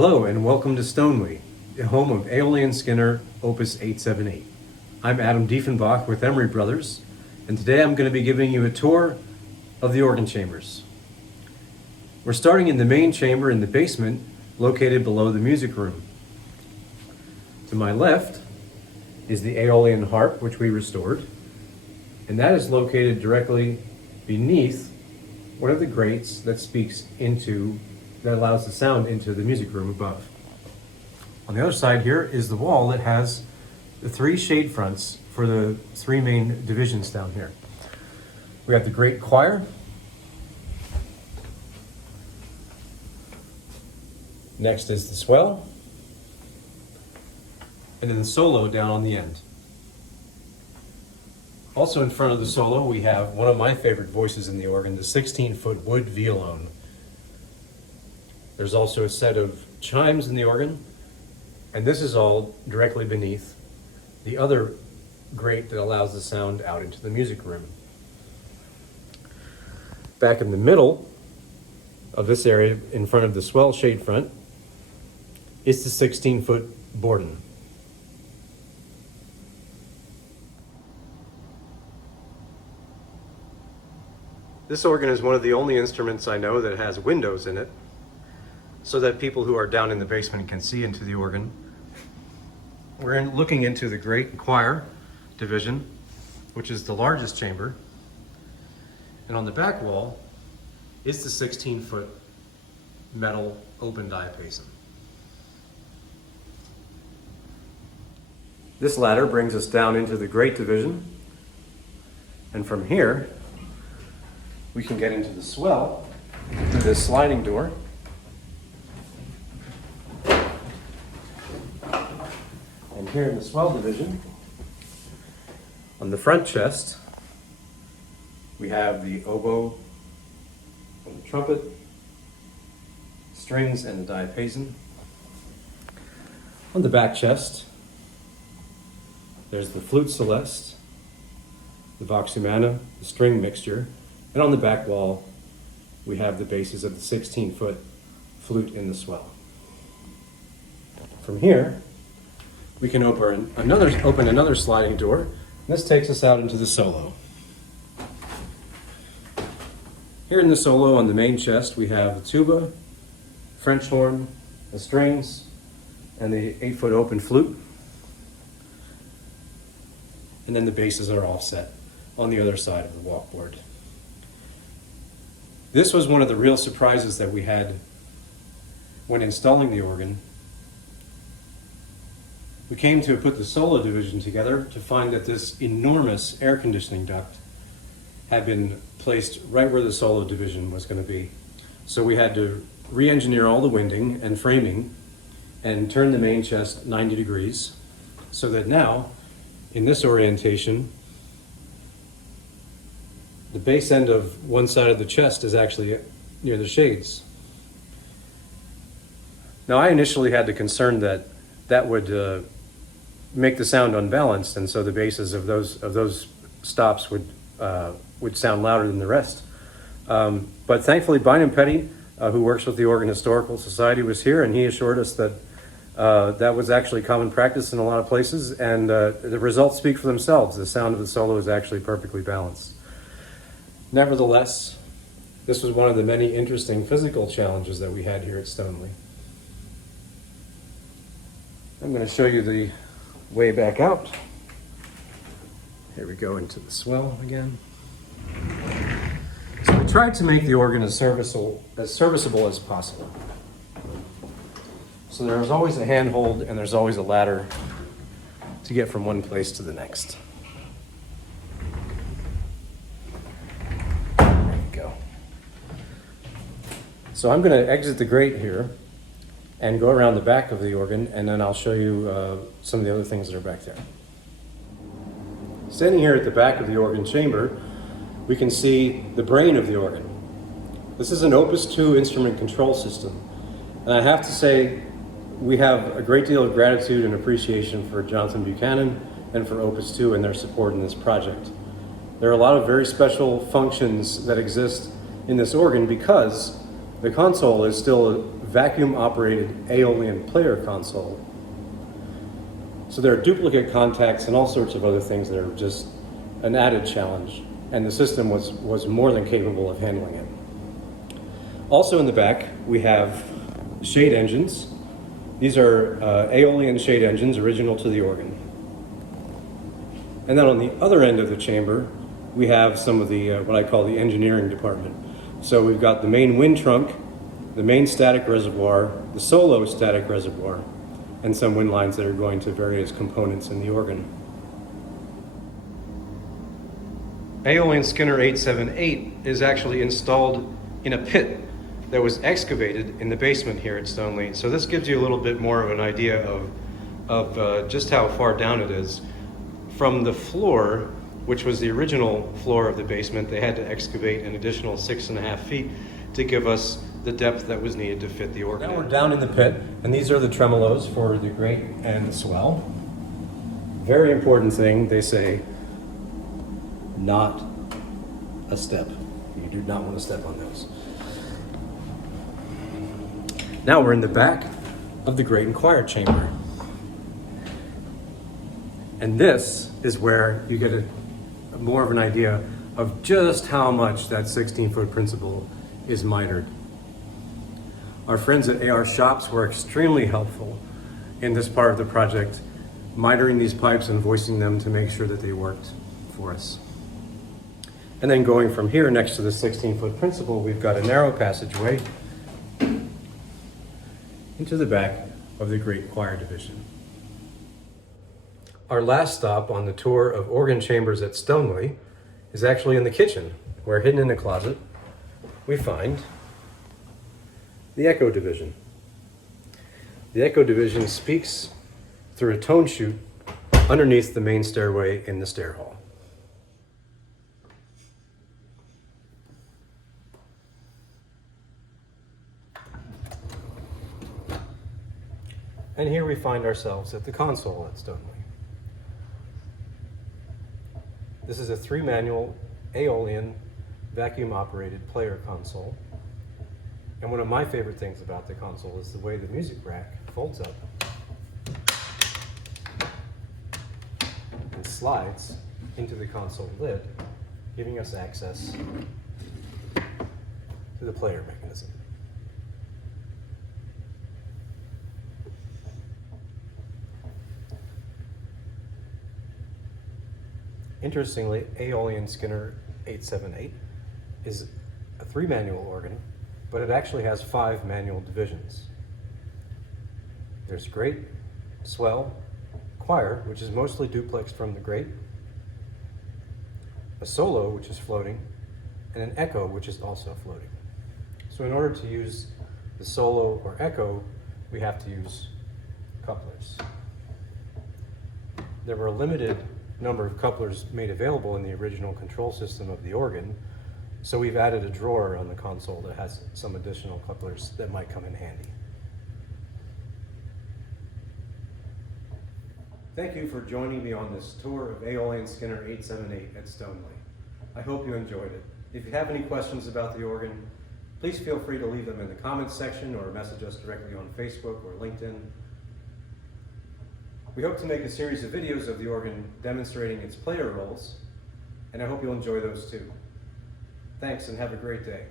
Hello and welcome to Stoneleigh, the home of Aeolian-Skinner Opus 878. I'm Adam Dieffenbach with Emery Brothers, and today I'm going to be giving you a tour of the organ chambers. We're starting in the main chamber in the basement, located below the music room. To my left is the Aeolian Harp, which we restored, and that is located directly beneath one of the grates that allows the sound into the music room above. On the other side here is the wall that has the three shade fronts for the three main divisions down here. We have the great choir, next is the swell, and then the solo down on the end. Also in front of the solo we have one of my favorite voices in the organ, the 16-foot wood violone. There's also a set of chimes in the organ, and this is all directly beneath the other grate that allows the sound out into the music room. Back in the middle of this area, in front of the swell shade front, is the 16-foot Borden. This organ is one of the only instruments I know that has windows in it, so that people who are down in the basement can see into the organ. We're looking into the great choir division, which is the largest chamber. And on the back wall is the 16-foot metal open diapason. This ladder brings us down into the great division. And from here, we can get into the swell through this sliding door. And here in the swell division, on the front chest, we have the oboe and the trumpet, strings, and the diapason. On the back chest, there's the flute celeste, the vox humana, the string mixture, and on the back wall, we have the bases of the 16-foot flute in the swell. From here, we can open another sliding door. This takes us out into the solo. Here in the solo on the main chest, we have the tuba, French horn, the strings, and the 8-foot open flute. And then the basses are offset on the other side of the walkboard. This was one of the real surprises that we had when installing the organ. We came to put the solo division together to find that this enormous air conditioning duct had been placed right where the solo division was going to be. So we had to re-engineer all the winding and framing and turn the main chest 90 degrees so that now, in this orientation, the base end of one side of the chest is actually near the shades. Now I initially had the concern that would make the sound unbalanced, and so the basses of those stops would sound louder than the rest. But thankfully, Bynum Petty, who works with the Organ Historical Society, was here, and he assured us that that was actually common practice in a lot of places, and the results speak for themselves. The sound of the solo is actually perfectly balanced. Nevertheless, this was one of the many interesting physical challenges that we had here at Stoneleigh. I'm going to show you the way back out. Here we go into the swell again. So we tried to make the organ as serviceable as possible. So there's always a handhold and there's always a ladder to get from one place to the next. There you go. So I'm going to exit the grate here and go around the back of the organ, and then I'll show you some of the other things that are back there. Standing here at the back of the organ chamber, we can see the brain of the organ. This is an Opus 2 instrument control system, and I have to say we have a great deal of gratitude and appreciation for Jonathan Buchanan and for Opus 2 and their support in this project. There are a lot of very special functions that exist in this organ because the console is still vacuum-operated Aeolian player console. So there are duplicate contacts and all sorts of other things that are just an added challenge, and the system was more than capable of handling it. Also in the back, we have shade engines. These are Aeolian shade engines, original to the organ. And then on the other end of the chamber, we have some of the, what I call the engineering department. So we've got the main wind trunk, the main static reservoir, the solo static reservoir, and some wind lines that are going to various components in the organ. Aeolian-Skinner 878 is actually installed in a pit that was excavated in the basement here at Stoneleigh. So this gives you a little bit more of an idea of just how far down it is. From the floor, which was the original floor of the basement, they had to excavate an additional 6.5 feet to give us the depth that was needed to fit the organ. Now we're down in the pit, and these are the tremolos for the grate and the swell. Very important thing, they say, not a step. You do not want to step on those. Now we're in the back of the great Inquirer chamber. And this is where you get more of an idea of just how much that 16-foot principle is mitered. Our friends at AR Shops were extremely helpful in this part of the project, mitering these pipes and voicing them to make sure that they worked for us. And then going from here next to the 16-foot principle, we've got a narrow passageway into the back of the great choir division. Our last stop on the tour of organ chambers at Stoneleigh is actually in the kitchen, where hidden in a closet, we find the echo division. The echo division speaks through a tone chute underneath the main stairway in the stair hall. And here we find ourselves at the console at Stoneleigh. This is a 3-manual Aeolian vacuum-operated player console. And one of my favorite things about the console is the way the music rack folds up and slides into the console lid, giving us access to the player mechanism. Interestingly, Aeolian-Skinner 878 is a 3-manual organ, but it actually has 5 manual divisions. There's grate, swell, choir, which is mostly duplexed from the grate, a solo, which is floating, and an echo, which is also floating. So in order to use the solo or echo, we have to use couplers. There were a limited number of couplers made available in the original control system of the organ, so we've added a drawer on the console that has some additional couplers that might come in handy. Thank you for joining me on this tour of Aeolian-Skinner 878 at Stoneleigh. I hope you enjoyed it. If you have any questions about the organ, please feel free to leave them in the comments section or message us directly on Facebook or LinkedIn. We hope to make a series of videos of the organ demonstrating its player roles, and I hope you'll enjoy those too. Thanks and have a great day.